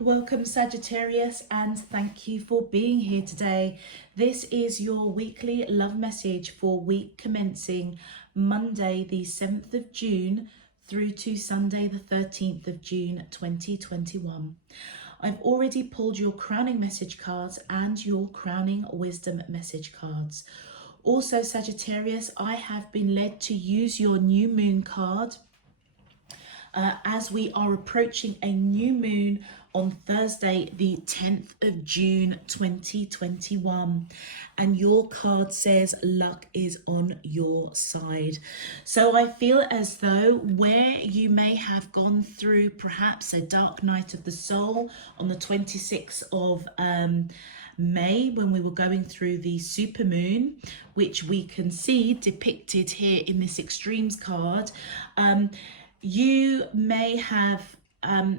Welcome Sagittarius, and thank you for being here today. This is your weekly love message for week commencing Monday the 7th of June through to Sunday the 13th of June 2021. I've already pulled your crowning message cards and your crowning wisdom message cards. Also Sagittarius, I have been led to use your new moon card as we are approaching a new moon on Thursday, the 10th of June 2021. And your card says luck is on your side. So I feel as though where you may have gone through perhaps a dark night of the soul on the 26th of May, when we were going through the supermoon, which we can see depicted here in this extremes card, you may have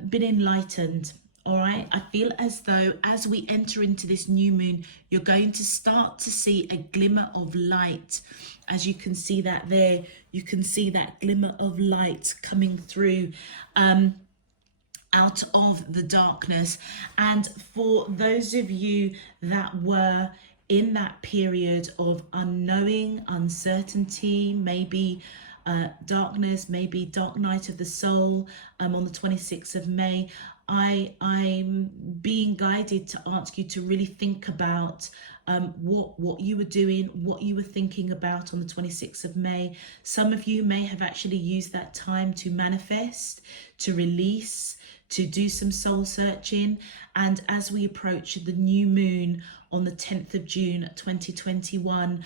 been enlightened. All right, I feel as though as we enter into this new moon, you're going to start to see a glimmer of light. As you can see that there, you can see that glimmer of light coming through out of the darkness. And for those of you that were in that period of unknowing, uncertainty, maybe darkness, maybe dark night of the soul on the 26th of May, I'm being guided to ask you to really think about what you were doing, what you were thinking about on the 26th of May. Some of you may have actually used that time to manifest, to release, to do some soul searching. And as we approach the new moon on the 10th of June 2021,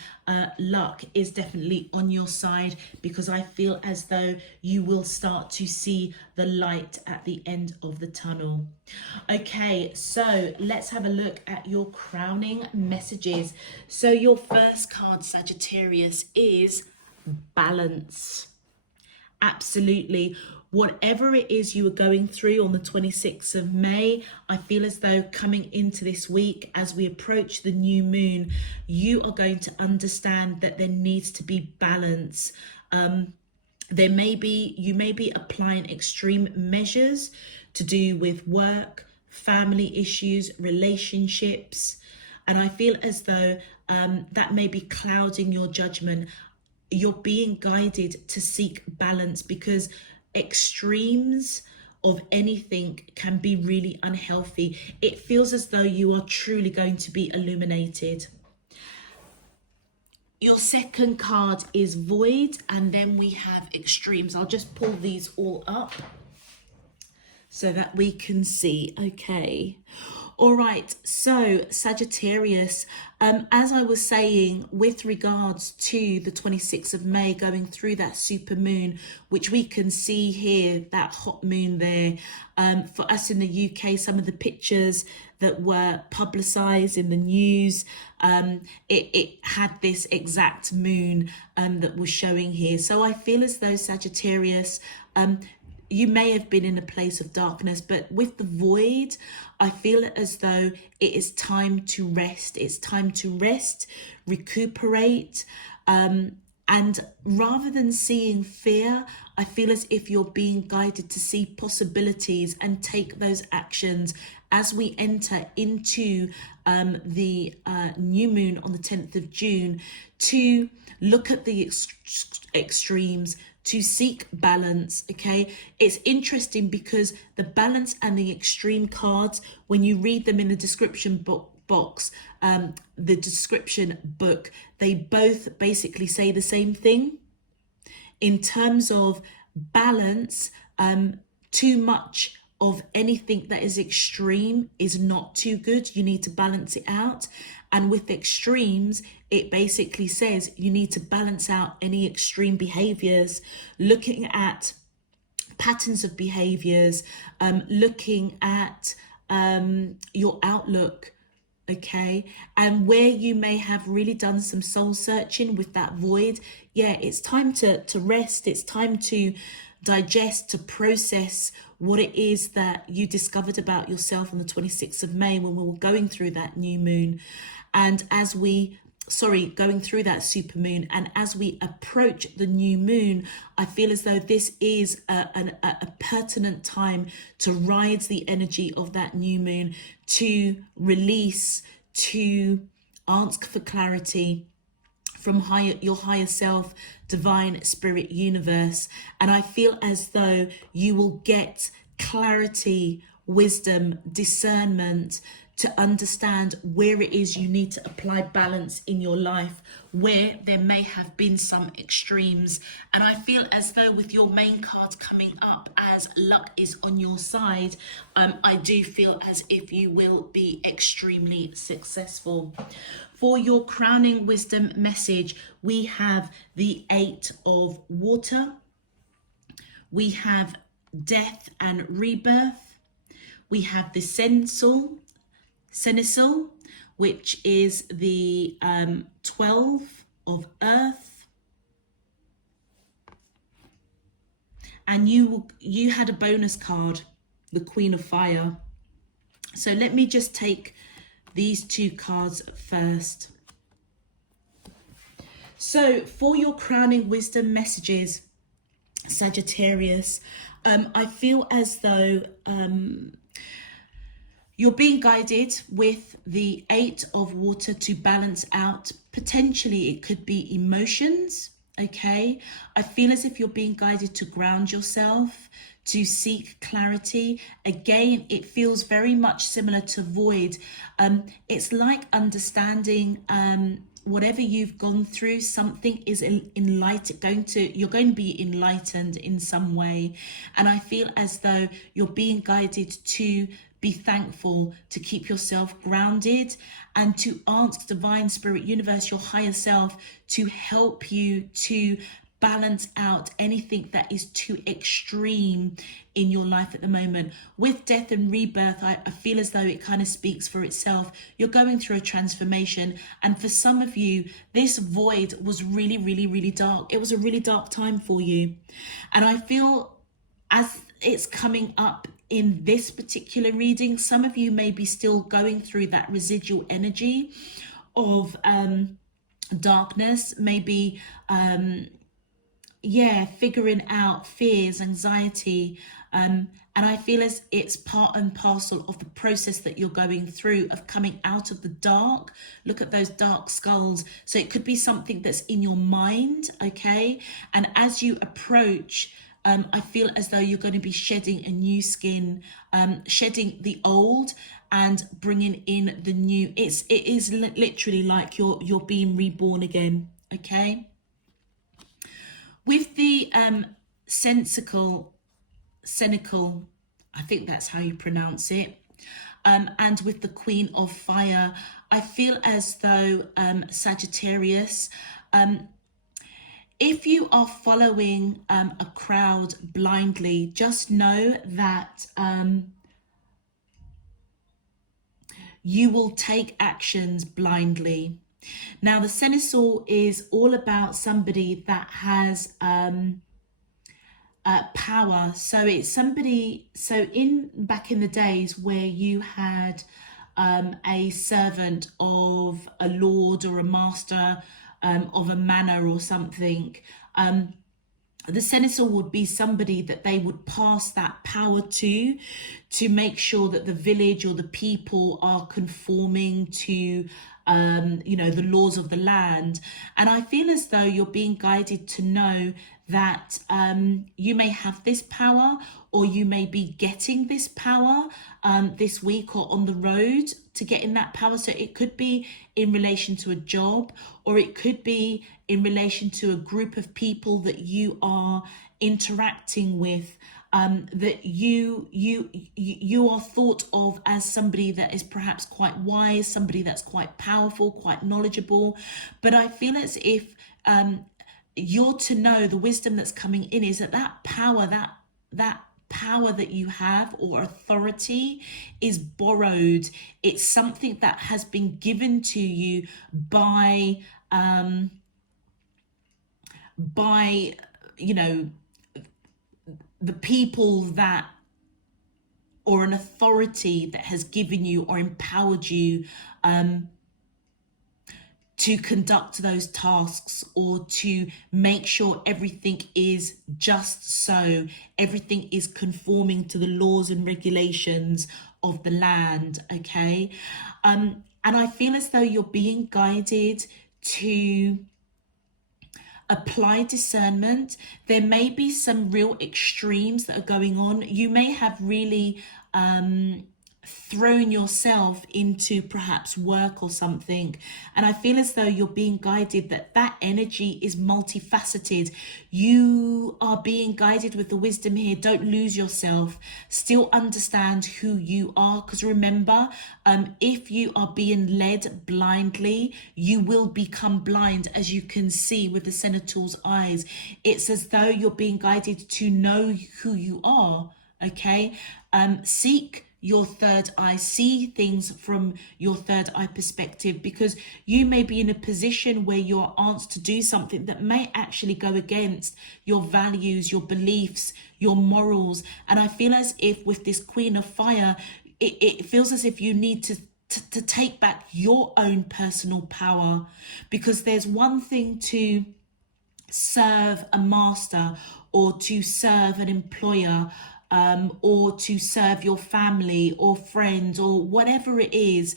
luck is definitely on your side, because I feel as though you will start to see the light at the end of the tunnel. Okay, so let's have a look at your crowning messages. So your first card, Sagittarius, is balance. Absolutely. Whatever it is you were going through on the 26th of May, I feel as though coming into this week, as we approach the new moon, you are going to understand that there needs to be balance. You may be applying extreme measures to do with work, family issues, relationships, and I feel as though that may be clouding your judgment. You're being guided to seek balance, because extremes of anything can be really unhealthy. It feels as though you are truly going to be illuminated. Your second card is void, and then we have extremes. I'll just pull these all up so that we can see. Okay. All right, so Sagittarius, as I was saying, with regards to the 26th of May, going through that super moon, which we can see here, that hot moon there. For us in the UK, some of the pictures that were publicised in the news, it had this exact moon that was showing here. So I feel as though Sagittarius, you may have been in a place of darkness, but with the void, I feel as though it is time to rest. It's time to rest, recuperate. And rather than seeing fear, I feel as if you're being guided to see possibilities and take those actions as we enter into the new moon on the 10th of June, to look at the extremes, to seek balance. Okay, it's interesting because the balance and the extreme cards, when you read them in the description box, the description book, they both basically say the same thing in terms of balance. Too much of anything that is extreme is not too good. You need to balance it out. And with extremes, it basically says you need to balance out any extreme behaviors, looking at patterns of behaviors, looking at your outlook. Okay, and where you may have really done some soul searching with that void, yeah, it's time to rest. It's time to digest, to process what it is that you discovered about yourself on the 26th of May when we were going through that new moon. And as we going through that super moon, and as we approach the new moon, I feel as though this is a pertinent time to ride the energy of that new moon, to release, to ask for clarity from your higher self, divine spirit, universe. And I feel as though you will get clarity, wisdom, discernment to understand where it is you need to apply balance in your life, where there may have been some extremes. And I feel as though with your main card coming up as luck is on your side, I do feel as if you will be extremely successful. For your crowning wisdom message, we have the 8 of water. We have death and rebirth. We have the seneschal, which is the 12 of earth. And you had a bonus card, the Queen of Fire. So let me just take these 2 cards first. So for your crowning wisdom messages, Sagittarius, I feel as though you're being guided with the 8 of water to balance out. Potentially it could be emotions, okay? I feel as if you're being guided to ground yourself, to seek clarity. Again, it feels very much similar to void. It's like understanding whatever you've gone through, something is you're going to be enlightened in some way. And I feel as though you're being guided to be thankful, to keep yourself grounded, and to ask divine spirit, universe, your higher self, to help you to balance out anything that is too extreme in your life at the moment. With death and rebirth, I feel as though it kind of speaks for itself. You're going through a transformation, and for some of you, this void was really, really, really dark. It was a really dark time for you. And I feel as it's coming up in this particular reading, some of you may be still going through that residual energy of darkness, maybe figuring out fears, anxiety, and I feel as it's part and parcel of the process that you're going through of coming out of the dark. Look at those dark skulls. So it could be something that's in your mind, okay? And as you approach, I feel as though you're going to be shedding a new skin, shedding the old and bringing in the new. It is literally like you're being reborn again, okay? With the seneschal, I think that's how you pronounce it, and with the Queen of Fire, I feel as though Sagittarius, if you are following a crowd blindly, just know that you will take actions blindly. Now, the seneschal is all about somebody that has power. So it's somebody, back in the days where you had a servant of a lord or a master of a manor or something, the seneschal would be somebody that they would pass that power to make sure that the village or the people are conforming to the laws of the land. And I feel as though you're being guided to know that you may have this power, or you may be getting this power this week or on the road to getting that power. So it could be in relation to a job, or it could be in relation to a group of people that you are interacting with, that you are thought of as somebody that is perhaps quite wise, somebody that's quite powerful, quite knowledgeable. But I feel as if you're to know, the wisdom that's coming in is that power, that power that you have, or authority, is borrowed. It's something that has been given to you by the people that, or an authority that has given you or empowered you to conduct those tasks or to make sure everything is just so, everything is conforming to the laws and regulations of the land, okay? And I feel as though you're being guided to apply discernment. There may be some real extremes that are going on. You may have really thrown yourself into perhaps work or something, and I feel as though you're being guided that energy is multifaceted. You are being guided with the wisdom here. Don't lose yourself. Still understand who you are, because remember, if you are being led blindly, you will become blind, as you can see with the Senator's eyes. It's as though you're being guided to know who you are, okay? Seek your third eye, see things from your third eye perspective, because you may be in a position where you're asked to do something that may actually go against your values, your beliefs, your morals. And I feel as if with this Queen of Fire, it feels as if you need to take back your own personal power, because there's one thing to serve a master or to serve an employer, or to serve your family or friends or whatever it is.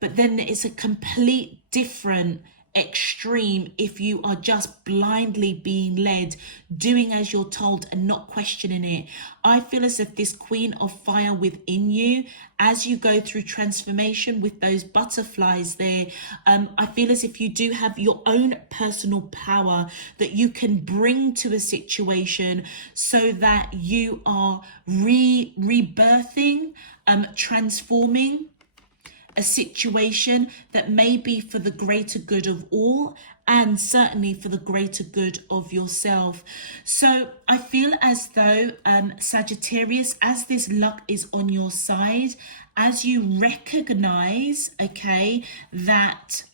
But then it's a complete different extreme if you are just blindly being led, doing as you're told and not questioning it. I feel as if this Queen of Fire within you, as you go through transformation with those butterflies there, I feel as if you do have your own personal power that you can bring to a situation, so that you are rebirthing, transforming a situation that may be for the greater good of all, and certainly for the greater good of yourself. So I feel as though, Sagittarius, as this luck is on your side, as you recognize, okay, that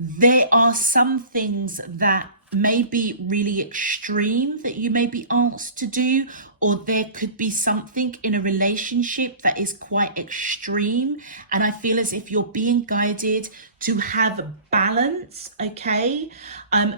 there are some things that may be really extreme that you may be asked to do, or there could be something in a relationship that is quite extreme, and I feel as if you're being guided to have balance, okay,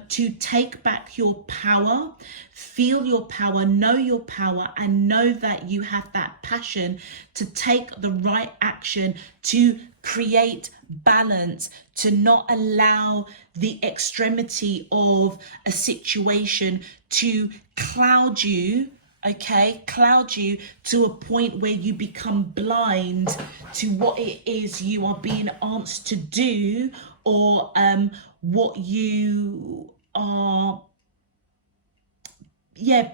to take back your power, feel your power, know your power, and know that you have that passion to take the right action to create balance, to not allow the extremity of a situation to cloud you, okay, cloud you to a point where you become blind to what it is you are being asked to do, or what you are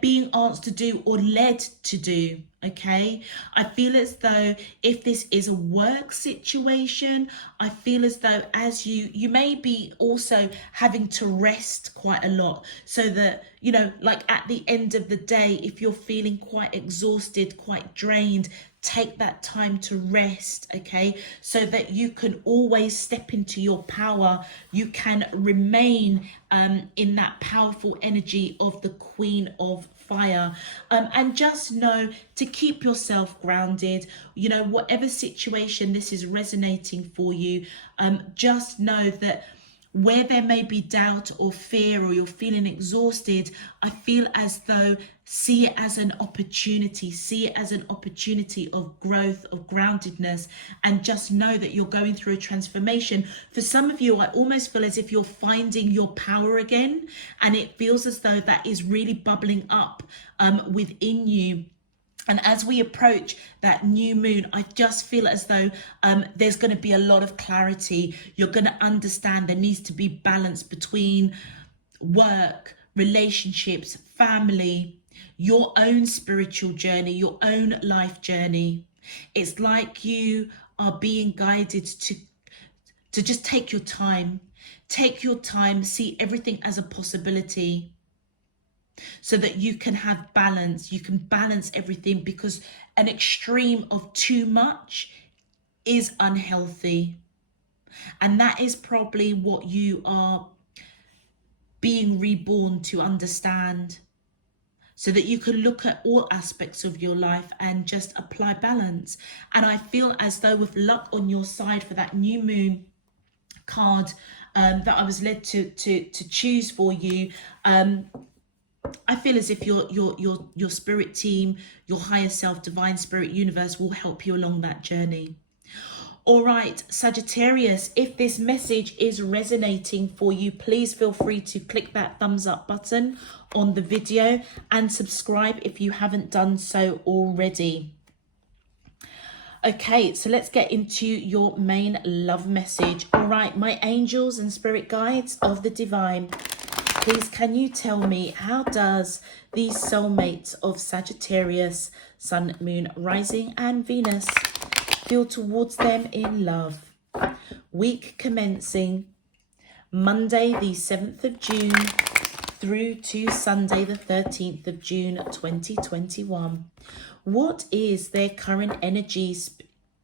being asked to do or led to do, okay? I feel as though if this is a work situation, I feel as though as you may be also having to rest quite a lot, so that, you know, like at the end of the day, if you're feeling quite exhausted, quite drained, take that time to rest, okay, so that you can always step into your power. You can remain in that powerful energy of the Queen of Fire, and just know to keep yourself grounded. You know, whatever situation this is resonating for you, just know that where there may be doubt or fear, or you're feeling exhausted, I feel as though see it as an opportunity, see it as an opportunity of growth, of groundedness, and just know that you're going through a transformation. For some of you, I almost feel as if you're finding your power again, and it feels as though that is really bubbling up within you. And as we approach that new moon, I just feel as though there's going to be a lot of clarity. You're going to understand there needs to be balance between work, relationships, family, your own spiritual journey, your own life journey. It's like you are being guided to just take your time, see everything as a possibility, so that you can have balance. You can balance everything, because an extreme of too much is unhealthy. And that is probably what you are being reborn to understand, so that you can look at all aspects of your life and just apply balance. And I feel as though with luck on your side for that new moon card that I was led to choose for you, I feel as if your spirit team, your higher self, divine spirit universe will help you along that journey. All right, Sagittarius, if this message is resonating for you, please feel free to click that thumbs up button on the video and subscribe if you haven't done so already. Okay, so let's get into your main love message. All right, my angels and spirit guides of the divine, please can you tell me, how does these soulmates of Sagittarius, Sun, Moon, Rising and Venus feel towards them in love? Week commencing Monday the 7th of June through to Sunday the 13th of June 2021. What is their current energies?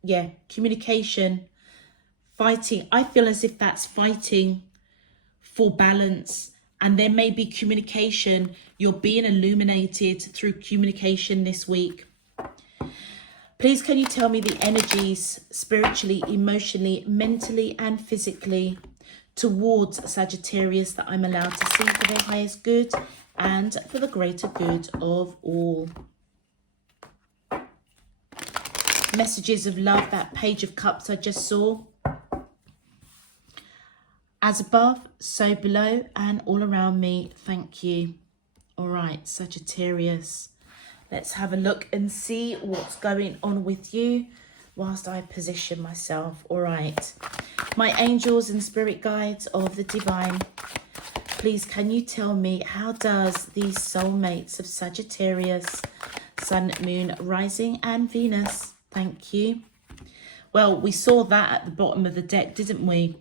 Yeah, communication, fighting. I feel as if that's fighting for balance. And there may be communication. You're being illuminated through communication this week. Please can you tell me the energies spiritually, emotionally, mentally and physically towards Sagittarius that I'm allowed to see for their highest good and for the greater good of all. Messages of love, that Page of Cups I just saw. As above, so below and all around me. Thank you. All right, Sagittarius. Let's have a look and see what's going on with you whilst I position myself. All right. My angels and spirit guides of the divine, please can you tell me, how does these soulmates of Sagittarius, Sun, Moon, Rising and Venus, thank you. Well, we saw that at the bottom of the deck, didn't we?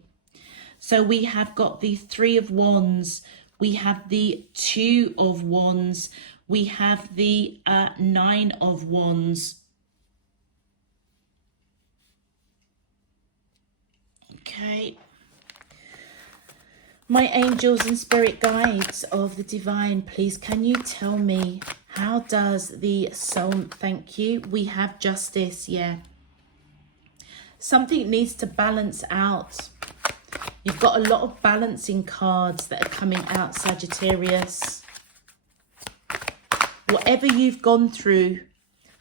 So we have got the Three of Wands, we have the Two of Wands, we have the Nine of Wands. Okay. My angels and spirit guides of the divine, please can you tell me, how does the soul, thank you, we have Justice, yeah. Something needs to balance out. You've got a lot of balancing cards that are coming out, Sagittarius. Whatever you've gone through,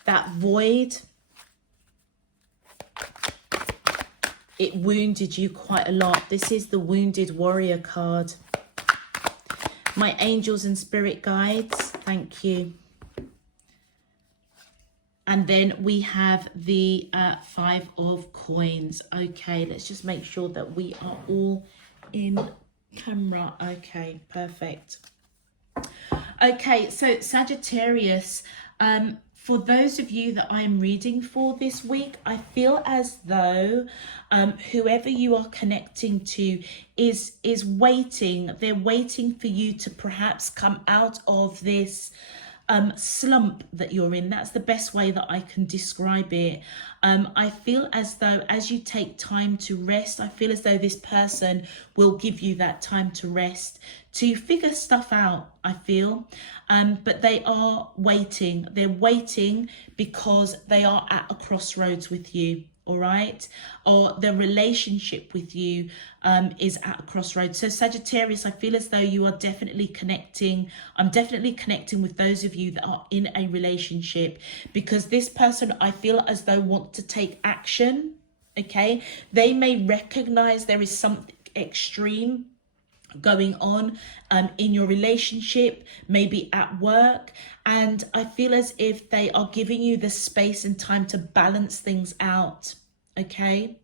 that void, it wounded you quite a lot. This is the Wounded Warrior card. My angels and spirit guides, thank you. And then we have the Five of Coins. Okay, let's just make sure that we are all in camera. Okay, perfect. Okay, so Sagittarius, for those of you that I'm reading for this week, I feel as though whoever you are connecting to is waiting. They're waiting for you to perhaps come out of this slump that you're in. That's the best way that I can describe it. I feel as though as you take time to rest, I feel as though this person will give you that time to rest, to figure stuff out, I feel. But they are waiting. They're waiting because they are at a crossroads with you. All right, or the relationship with you is at a crossroads. So Sagittarius, I feel as though you are definitely connecting. I'm definitely connecting with those of you that are in a relationship, because this person, I feel as though, want to take action. Okay, they may recognize there is something extreme going on in your relationship, maybe at work, and I feel as if they are giving you the space and time to balance things out. Okay,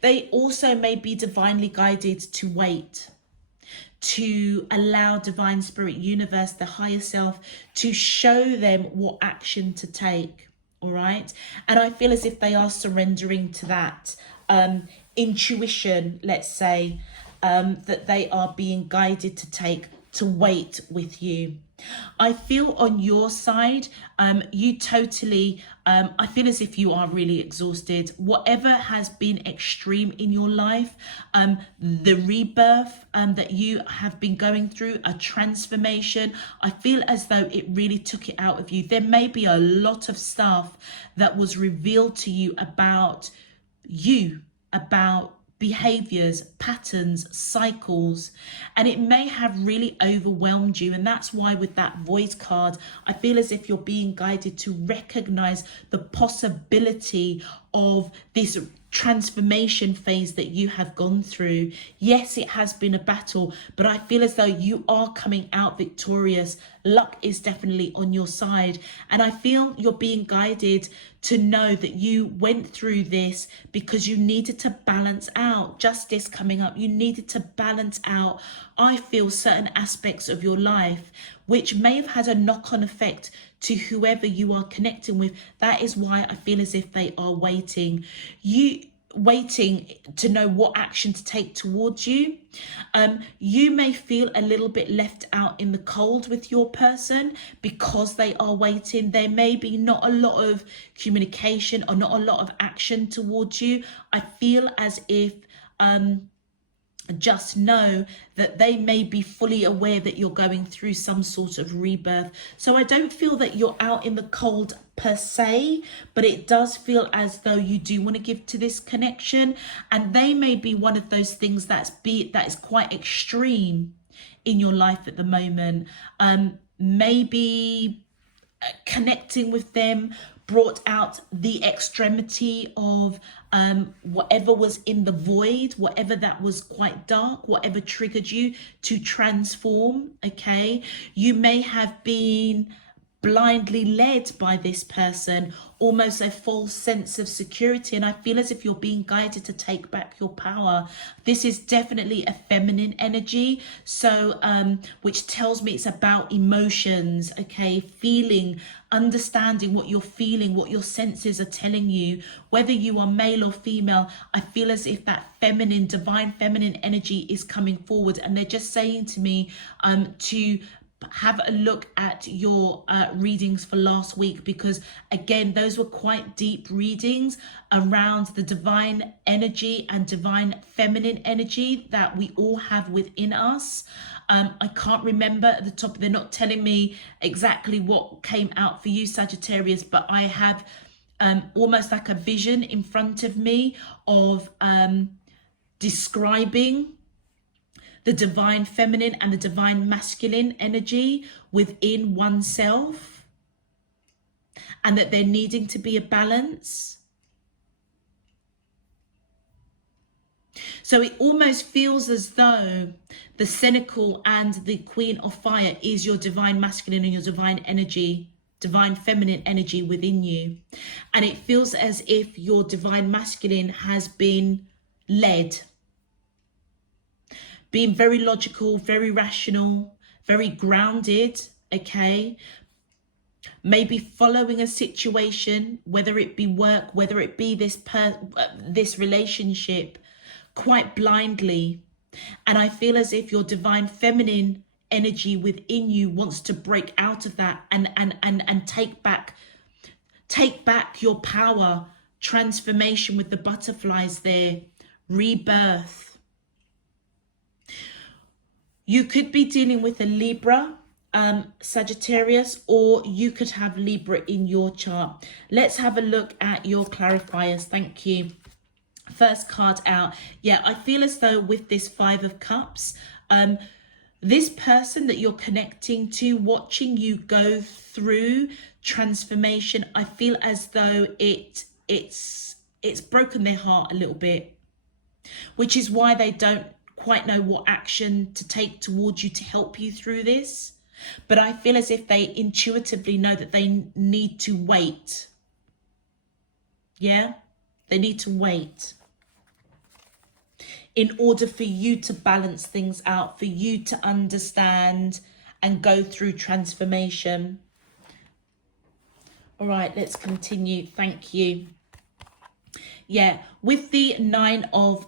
they also may be divinely guided to wait, to allow divine spirit universe, the higher self, to show them what action to take. All right, and I feel as if they are surrendering to that intuition, let's say, that they are being guided to take, to wait with you. I feel on your side, you totally, I feel as if you are really exhausted. Whatever has been extreme in your life, the rebirth that you have been going through, a transformation, I feel as though it really took it out of you. There may be a lot of stuff that was revealed to you about behaviors, patterns, cycles, and it may have really overwhelmed you. And that's why with that void card, I feel as if you're being guided to recognize the possibility of this transformation phase that you have gone through. Yes, it has been a battle, but I feel as though you are coming out victorious. Luck is definitely on your side, and I feel you're being guided to know that you went through this because you needed to balance out justice coming up. You needed to balance out, I feel, certain aspects of your life which may have had a knock-on effect to whoever you are connecting with. That is why I feel as if they are waiting to know what action to take towards you. You may feel a little bit left out in the cold with your person because they are waiting. There may be not a lot of communication or not a lot of action towards you. I feel as if just know that they may be fully aware that you're going through some sort of rebirth. So I don't feel that you're out in the cold per se, but it does feel as though you do want to give to this connection, and they may be one of those things that is quite extreme in your life at the moment. Maybe connecting with them brought out the extremity of whatever was in the void, whatever that was quite dark, whatever triggered you to transform. Okay, you may have been blindly led by this person, almost a false sense of security, and I feel as if you're being guided to take back your power. This is definitely a feminine energy, so which tells me it's about emotions. Okay, feeling, understanding what you're feeling, what your senses are telling you, whether you are male or female. I feel as if that feminine, divine feminine energy is coming forward, and they're just saying to me to have a look at your readings for last week, because again, those were quite deep readings around the divine energy and divine feminine energy that we all have within us. I can't remember at the top, they're not telling me exactly what came out for you, Sagittarius, but I have almost like a vision in front of me of describing the divine feminine and the divine masculine energy within oneself, and that there needing to be a balance. So it almost feels as though the Cenacle and the Queen of Fire is your divine masculine and your divine energy, divine feminine energy within you. And it feels as if your divine masculine has been led, being very logical, very rational, very grounded, okay? Maybe following a situation, whether it be work, whether it be this relationship, quite blindly. And I feel as if your divine feminine energy within you wants to break out of that and take back your power, transformation with the butterflies there, rebirth. You could be dealing with a Libra, Sagittarius, or you could have Libra in your chart. Let's have a look at your clarifiers. Thank you. First card out. Yeah, I feel as though with this Five of Cups, this person that you're connecting to, watching you go through transformation, I feel as though it's broken their heart a little bit, which is why they don't quite know what action to take towards you to help you through this. But I feel as if they intuitively know that they need to wait. Yeah, they need to wait in order for you to balance things out, for you to understand and go through transformation. All right, let's continue. Thank you. Yeah, with the Nine of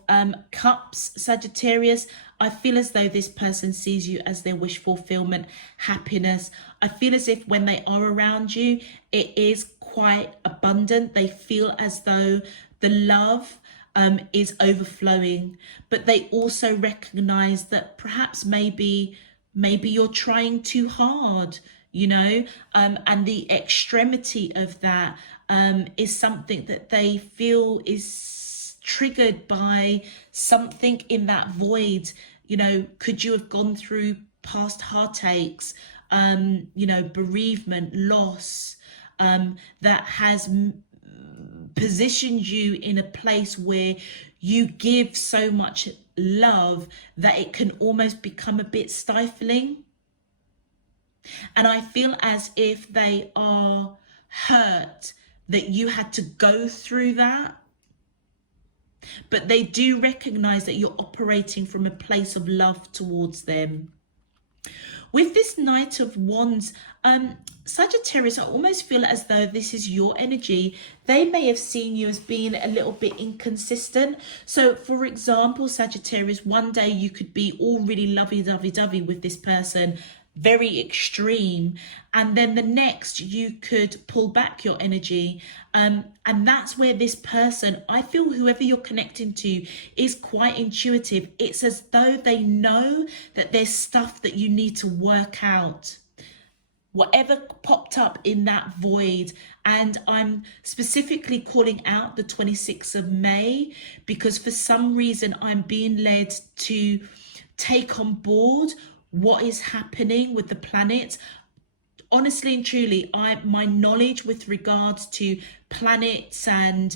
Cups, Sagittarius, I feel as though this person sees you as their wish fulfillment, happiness. I feel as if when they are around you, it is quite abundant. They feel as though the love is overflowing, but they also recognize that perhaps maybe you're trying too hard, you know, and the extremity of that is something that they feel is triggered by something in that void. You know, could you have gone through past heartaches, you know, bereavement, loss, that has positioned you in a place where you give so much love that it can almost become a bit stifling. And I feel as if they are hurt that you had to go through that. But they do recognize that you're operating from a place of love towards them. With this Knight of Wands, Sagittarius, I almost feel as though this is your energy. They may have seen you as being a little bit inconsistent. So, for example, Sagittarius, one day you could be all really lovey-dovey with this person, very extreme, and then the next you could pull back your energy, and that's where this person, I feel whoever you're connecting to, is quite intuitive. It's as though they know that there's stuff that you need to work out, whatever popped up in that void. And I'm specifically calling out the 26th of May because for some reason I'm being led to take on board what is happening with the planets. Honestly and truly, my knowledge with regards to planets and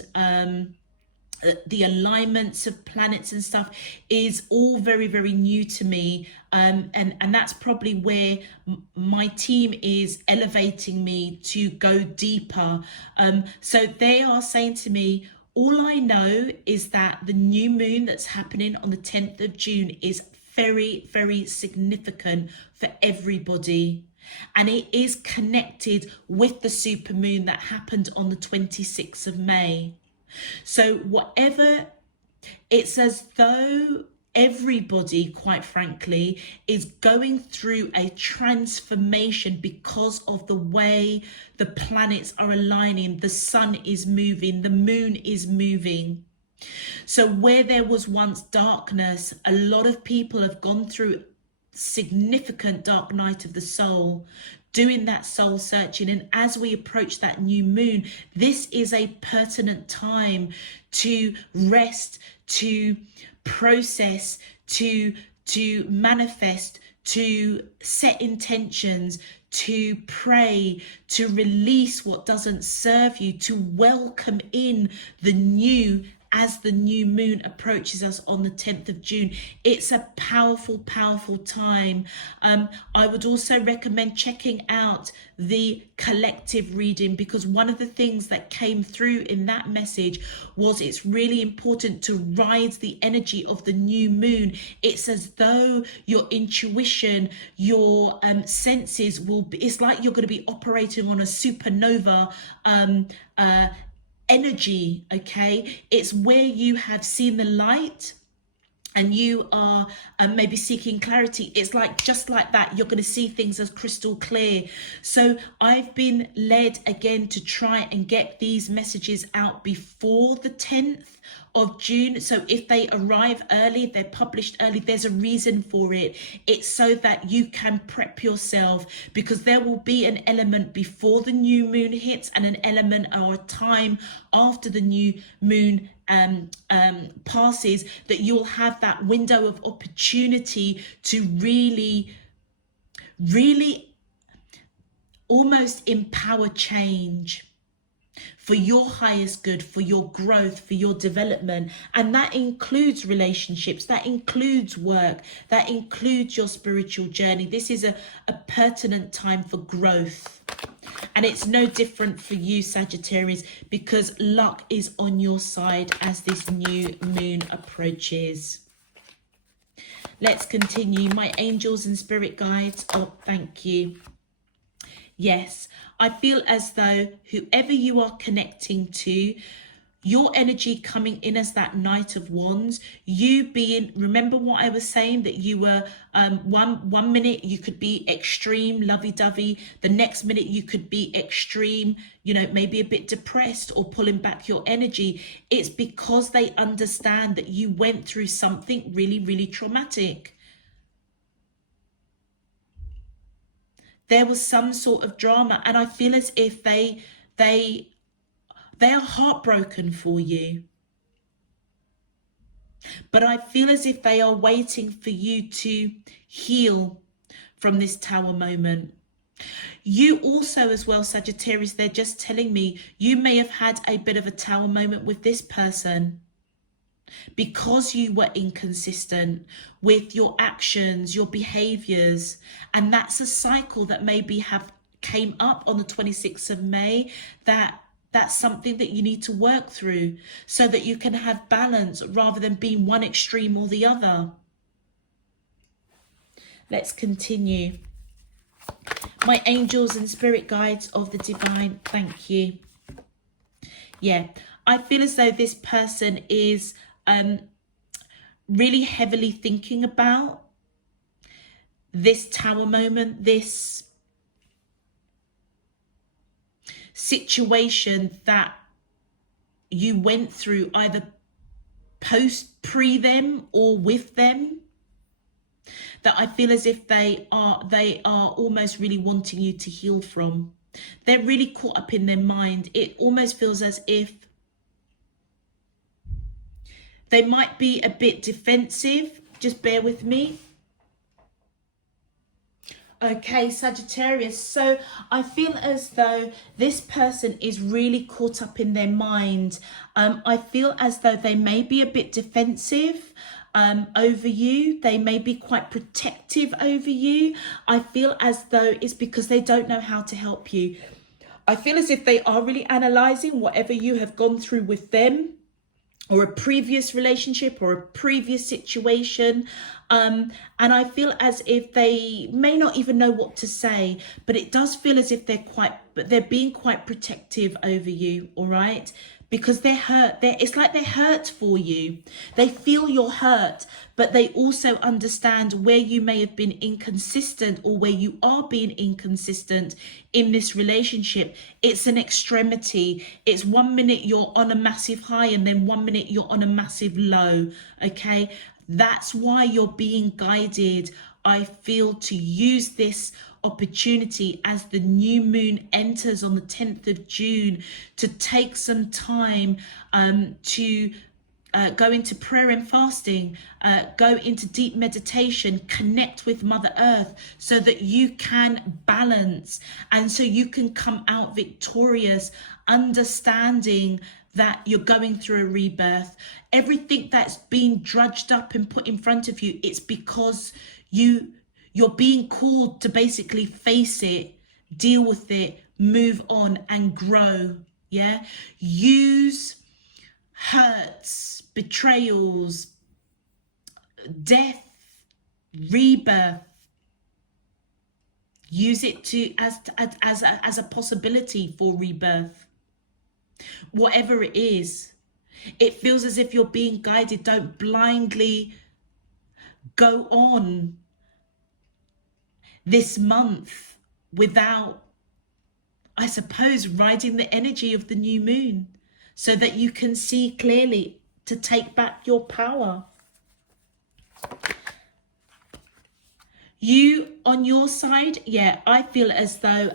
the alignments of planets and stuff is all very, very new to me, and that's probably where my team is elevating me to go deeper. So they are saying to me, all I know is that the new moon that's happening on the 10th of June is very, very significant for everybody. And it is connected with the supermoon that happened on the 26th of May. So whatever, it's as though everybody, quite frankly, is going through a transformation because of the way the planets are aligning. The sun is moving, the moon is moving. So where there was once darkness, a lot of people have gone through significant dark night of the soul, doing that soul searching. And as we approach that new moon, this is a pertinent time to rest, to process, to manifest, to set intentions, to pray, to release what doesn't serve you, to welcome in the new as the new moon approaches us on the 10th of June. It's a powerful, powerful time. I would also recommend checking out the collective reading, because one of the things that came through in that message was it's really important to ride the energy of the new moon. It's as though your intuition, your senses will be, it's like you're going to be operating on a supernova energy. Okay, it's where you have seen the light and you are maybe seeking clarity. It's like, just like that, you're going to see things as crystal clear. So I've been led again to try and get these messages out before the 10th of June. So if they arrive early, if they're published early, there's a reason for it. It's so that you can prep yourself, because there will be an element before the new moon hits and an element or a time after the new moon passes, that you'll have that window of opportunity to really almost empower change for your highest good, for your growth, for your development. And that includes relationships, that includes work, that includes your spiritual journey. This is a pertinent time for growth. And it's no different for you, Sagittarius, because luck is on your side as this new moon approaches. Let's continue. My angels and spirit guides. Oh, thank you. Yes, I feel as though whoever you are connecting to, your energy coming in as that Knight of Wands, you being, remember what I was saying, that you were one minute you could be extreme lovey-dovey, the next minute you could be extreme, you know, maybe a bit depressed or pulling back your energy. It's because they understand that you went through something really, really traumatic. There was some sort of drama, and I feel as if they are heartbroken for you. But I feel as if they are waiting for you to heal from this Tower moment. You also as well, Sagittarius, they're just telling me you may have had a bit of a Tower moment with this person because you were inconsistent with your actions, your behaviors. And that's a cycle that maybe have came up on the 26th of May, that's something that you need to work through so that you can have balance rather than being one extreme or the other. Let's continue. My angels and spirit guides of the divine, thank you. Yeah, I feel as though this person is really heavily thinking about this Tower moment, this situation that you went through either pre them or with them, that I feel as if they are almost really wanting you to heal from. They're really caught up in their mind. It almost feels as if they might be a bit defensive. Just bear with me. Okay, Sagittarius. So I feel as though this person is really caught up in their mind. I feel as though they may be a bit defensive over you. They may be quite protective over you. I feel as though it's because they don't know how to help you. I feel as if they are really analysing whatever you have gone through with them, or a previous relationship or a previous situation. And I feel as if they may not even know what to say, but it does feel as if they're being quite protective over you, all right? Because they're hurt. It's like they're hurt for you. They feel you're hurt, but they also understand where you may have been inconsistent or where you are being inconsistent in this relationship. It's an extremity. It's 1 minute you're on a massive high and then 1 minute you're on a massive low, okay? That's why you're being guided, I feel, to use this opportunity as the new moon enters on the 10th of June to take some time to go into prayer and fasting, go into deep meditation, connect with Mother Earth so that you can balance and so you can come out victorious, understanding that you're going through a rebirth. Everything that's been drudged up and put in front of you, it's because you're being called to basically face it, deal with it, move on and grow. Yeah, use hurts, betrayals, death, rebirth. Use it as a possibility for rebirth. Whatever it is, it feels as if you're being guided. Don't blindly go on this month without, I suppose, riding the energy of the new moon so that you can see clearly to take back your power. You on your side, yeah, I feel as though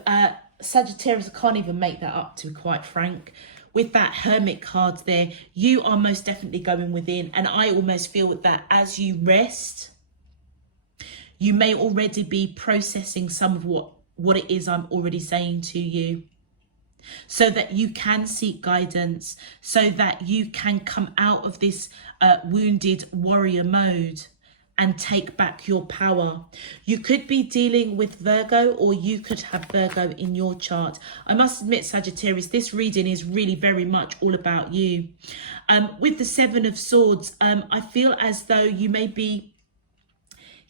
Sagittarius, I can't even make that up, to be quite frank. With that Hermit card there, you are most definitely going within, and I almost feel that as you rest, you may already be processing some of what it is I'm already saying to you, so that you can seek guidance, so that you can come out of this wounded warrior mode and take back your power. You could be dealing with Virgo, or you could have Virgo in your chart. I must admit, Sagittarius, this reading is really very much all about you. With the Seven of Swords, I feel as though you may be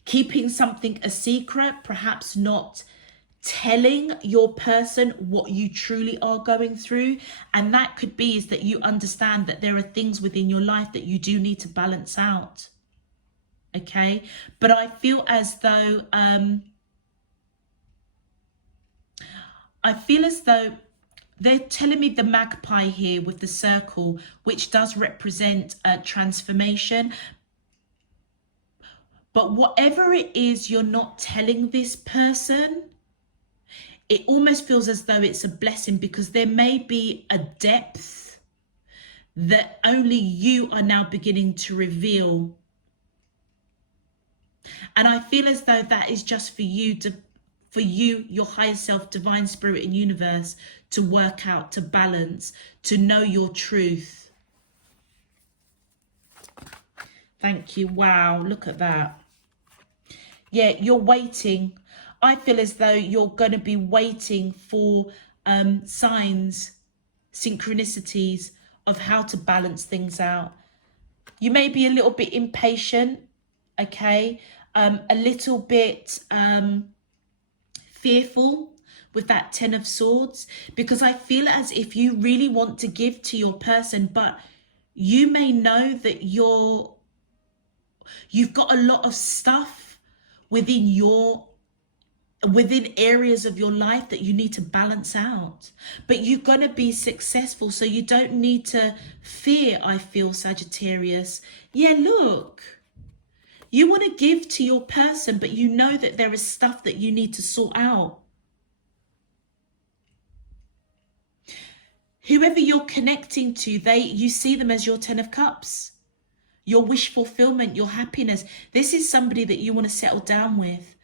keeping something a secret, perhaps not telling your person what you truly are going through. And that could be is that you understand that there are things within your life that you do need to balance out. Okay, but I feel as though they're telling me the magpie here with the circle, which does represent transformation. But whatever it is you're not telling this person, it almost feels as though it's a blessing, because there may be a depth that only you are now beginning to reveal. And I feel as though that is just for you to, for you, your higher self, divine spirit and universe, to work out, to balance, to know your truth. Thank you. Wow, look at that. Yeah, you're waiting. I feel as though you're going to be waiting for signs, synchronicities of how to balance things out. You may be a little bit impatient, okay? A little bit fearful with that Ten of Swords, because I feel as if you really want to give to your person, but you may know that you've got a lot of stuff within areas of your life that you need to balance out, but you're going to be successful, so you don't need to fear. I feel, Sagittarius. Yeah, look, you want to give to your person, but you know that there is stuff that you need to sort out. Whoever you're connecting to, you see them as your Ten of Cups, your wish fulfillment, your happiness. This is somebody that you want to settle down with.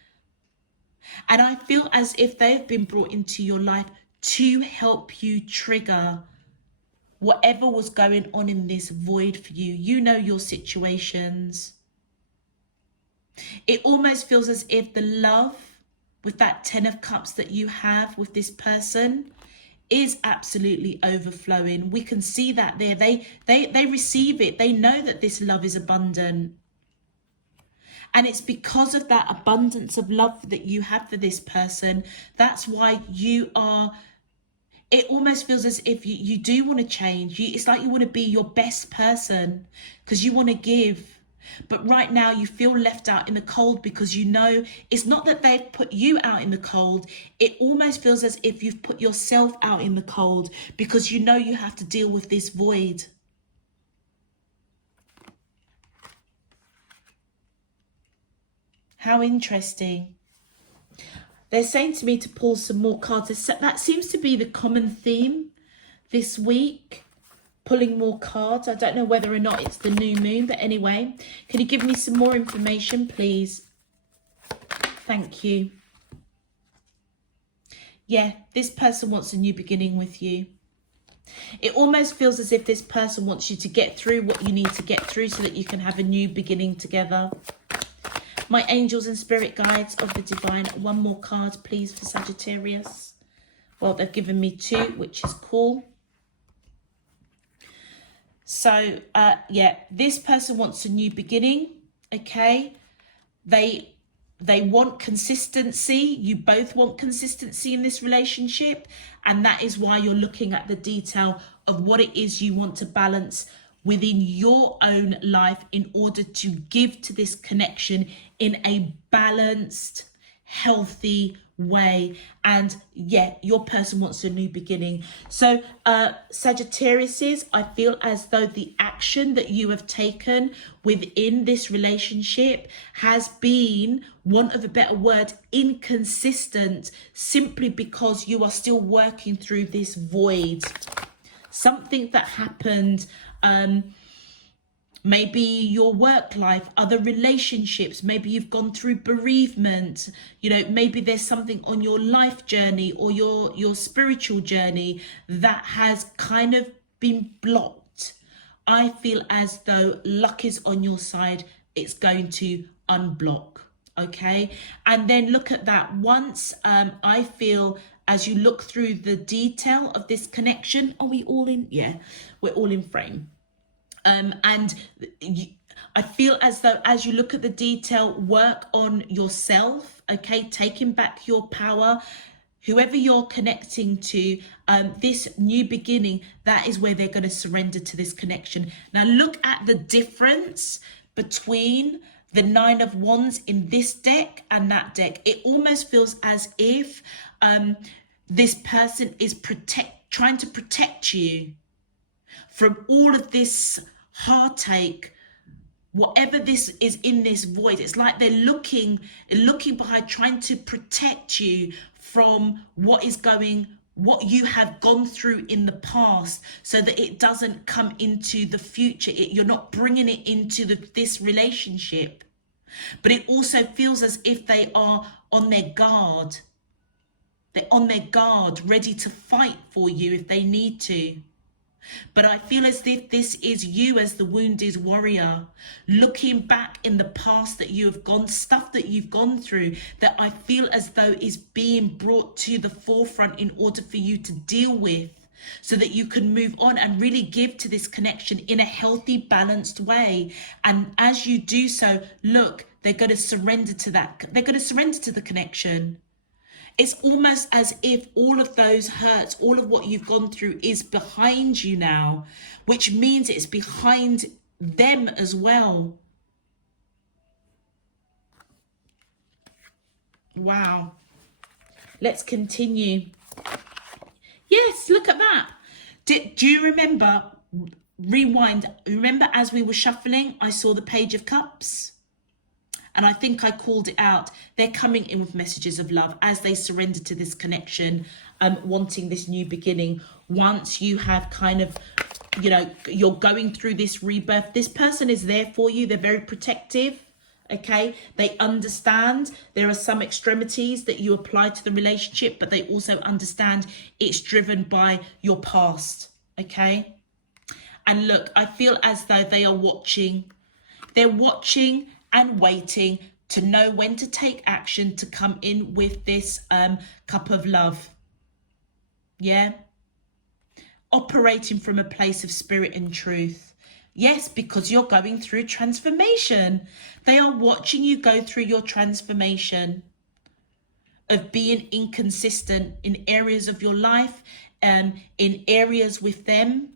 And I feel as if they've been brought into your life to help you trigger whatever was going on in this void for you. You know your situations. It almost feels as if the love with that Ten of Cups that you have with this person is absolutely overflowing. We can see that there. They receive it. They know that this love is abundant. And it's because of that abundance of love that you have for this person. That's why you are, it almost feels as if you do want to change. It's like you want to be your best person because you want to give. But right now you feel left out in the cold because you know it's not that they've put you out in the cold. It almost feels as if you've put yourself out in the cold because you know you have to deal with this void. How interesting. They're saying to me to pull some more cards. That seems to be the common theme this week. Pulling more cards. I don't know whether or not it's the new moon, but anyway, can you give me some more information, please? Thank you. Yeah, this person wants a new beginning with you. It almost feels as if this person wants you to get through what you need to get through so that you can have a new beginning together. My angels and spirit guides of the divine, one more card, please, for Sagittarius. Well, they've given me two, which is cool. So, yeah, this person wants a new beginning, okay? They want consistency. You both want consistency in this relationship. And that is why you're looking at the detail of what it is you want to balance within your own life in order to give to this connection in a balanced, healthy way. And yeah, your person wants a new beginning. So Sagittariuses, I feel as though the action that you have taken within this relationship has been, want of a better word, inconsistent, simply because you are still working through this void. Something that happened, maybe your work life, other relationships, maybe you've gone through bereavement, you know, maybe there's something on your life journey or your spiritual journey that has kind of been blocked. I feel as though luck is on your side. It's going to unblock, okay? And then look at that. Once I feel as you look through the detail of this connection, are we all in? Yeah, we're all in frame. And I feel as though as you look at the detail, work on yourself, okay? Taking back your power. Whoever you're connecting to, this new beginning, that is where they're going to surrender to this connection. Now look at the difference between the Nine of Wands in this deck and that deck. It almost feels as if this person is trying to protect you from all of this heartache, whatever this is in this void. It's like they're looking behind, trying to protect you from what is going what you have gone through in the past so that it doesn't come into the future. You're not bringing it into this relationship. But it also feels as if they are on their guard. They're on their guard, ready to fight for you if they need to. But I feel as if this is you as the wounded warrior, looking back in the past that you have gone, stuff that you've gone through, that I feel as though is being brought to the forefront in order for you to deal with, so that you can move on and really give to this connection in a healthy, balanced way. And as you do so, look, they're going to surrender to that. They're going to surrender to the connection. It's almost as if all of those hurts, all of what you've gone through is behind you now, which means it's behind them as well. Wow. Let's continue. Yes, look at that. Do you remember, rewind, remember as we were shuffling, I saw the Page of Cups? And I think I called it out. They're coming in with messages of love as they surrender to this connection, wanting this new beginning. Once you have kind of, you know, you're going through this rebirth, this person is there for you. They're very protective. Okay, they understand there are some extremities that you apply to the relationship, but they also understand it's driven by your past. Okay, and look, I feel as though they are watching. They're watching and waiting to know when to take action to come in with this cup of love. Yeah, operating from a place of spirit and truth. Yes, because you're going through transformation. They are watching you go through your transformation of being inconsistent in areas of your life, in areas with them.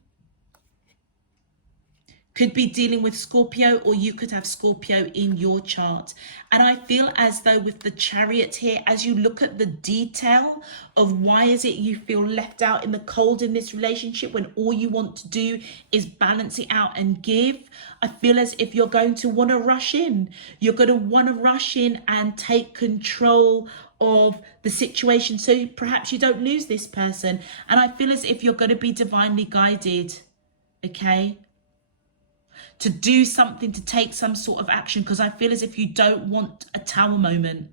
Could be dealing with Scorpio, or you could have Scorpio in your chart. And I feel as though with the Chariot here, as you look at the detail of why is it you feel left out in the cold in this relationship when all you want to do is balance it out and give, I feel as if you're going to want to rush in. You're going to want to rush in and take control of the situation so perhaps you don't lose this person. And I feel as if you're going to be divinely guided, okay, to do something, to take some sort of action, because I feel as if you don't want a tower moment.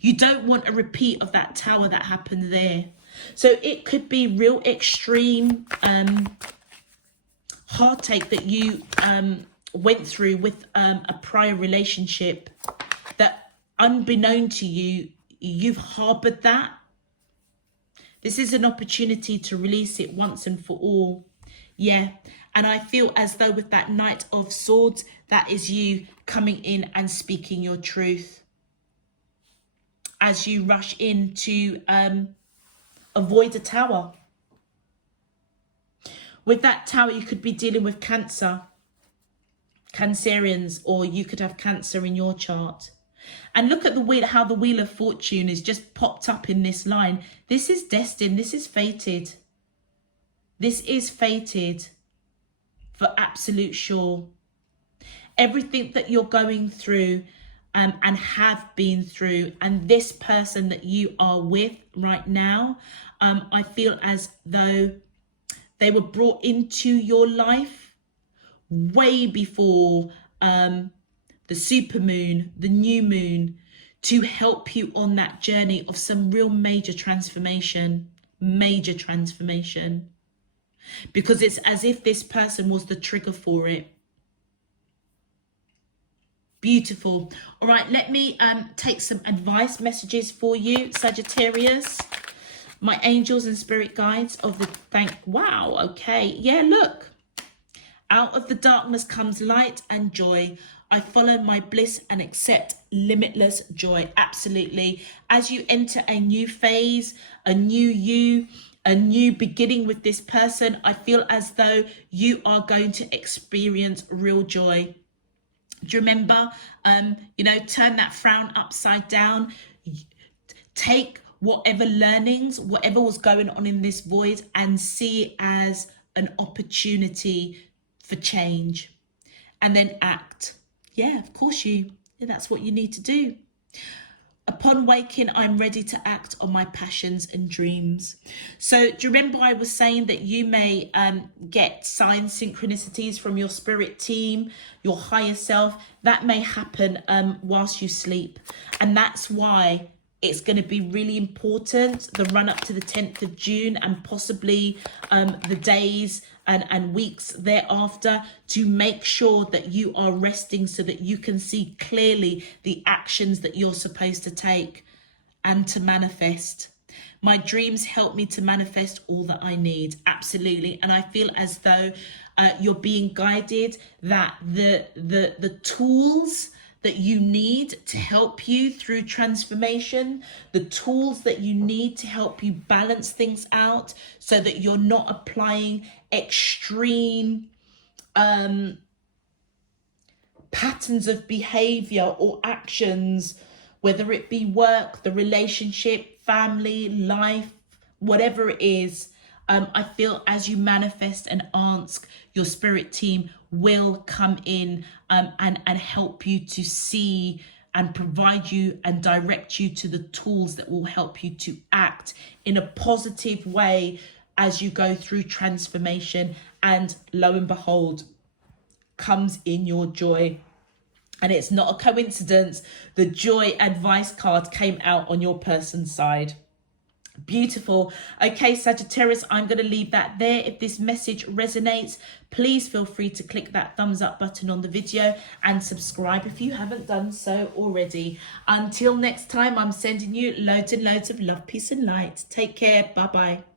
You don't want a repeat of that tower that happened there. So it could be real extreme heartache that you went through with a prior relationship that unbeknown to you, you've harbored that. This is an opportunity to release it once and for all. Yeah, and I feel as though with that Knight of Swords, that is you coming in and speaking your truth as you rush in to avoid a tower. With that tower, you could be dealing with Cancer, Cancerians, or you could have Cancer in your chart. And look at the wheel, how the Wheel of Fortune is just popped up in this line. This is destined. This is fated. This is fated for absolute sure. Everything that you're going through and have been through, and this person that you are with right now, I feel as though they were brought into your life way before the supermoon, the new moon, to help you on that journey of some real major transformation. Because it's as if this person was the trigger for it. Beautiful. All right, let me take some advice messages for you, Sagittarius. My angels and spirit guides of the wow, okay. Yeah, look. Out of the darkness comes light and joy. I follow my bliss and accept limitless joy. Absolutely. As you enter a new phase, a new you, a new beginning with this person, I feel as though you are going to experience real joy. Do you remember, turn that frown upside down. Take whatever learnings, whatever was going on in this void, and see it as an opportunity for change. And then act. Yeah, of course that's what you need to do. Upon waking, I'm ready to act on my passions and dreams. So do you remember I was saying that you may get sign synchronicities from your spirit team, your higher self? That may happen whilst you sleep. And that's why it's going to be really important, the run up to the 10th of June and possibly the days and weeks thereafter, to make sure that you are resting so that you can see clearly the actions that you're supposed to take and to manifest. My dreams help me to manifest all that I need. Absolutely. And I feel as though you're being guided, that the tools that you need to help you through transformation, the tools that you need to help you balance things out so that you're not applying extreme patterns of behavior or actions, whether it be work, the relationship, family, life, whatever it is. I feel as you manifest and ask, your spirit team will come in and help you to see and provide you and direct you to the tools that will help you to act in a positive way as you go through transformation. And lo and behold, comes in your joy. And it's not a coincidence, the joy advice card came out on your person's side. Beautiful. Okay, Sagittarius, I'm going to leave that there. If this message resonates, please feel free to click that thumbs up button on the video and subscribe if you haven't done so already. Until next time, I'm sending you loads and loads of love, peace and light. Take care. Bye-bye.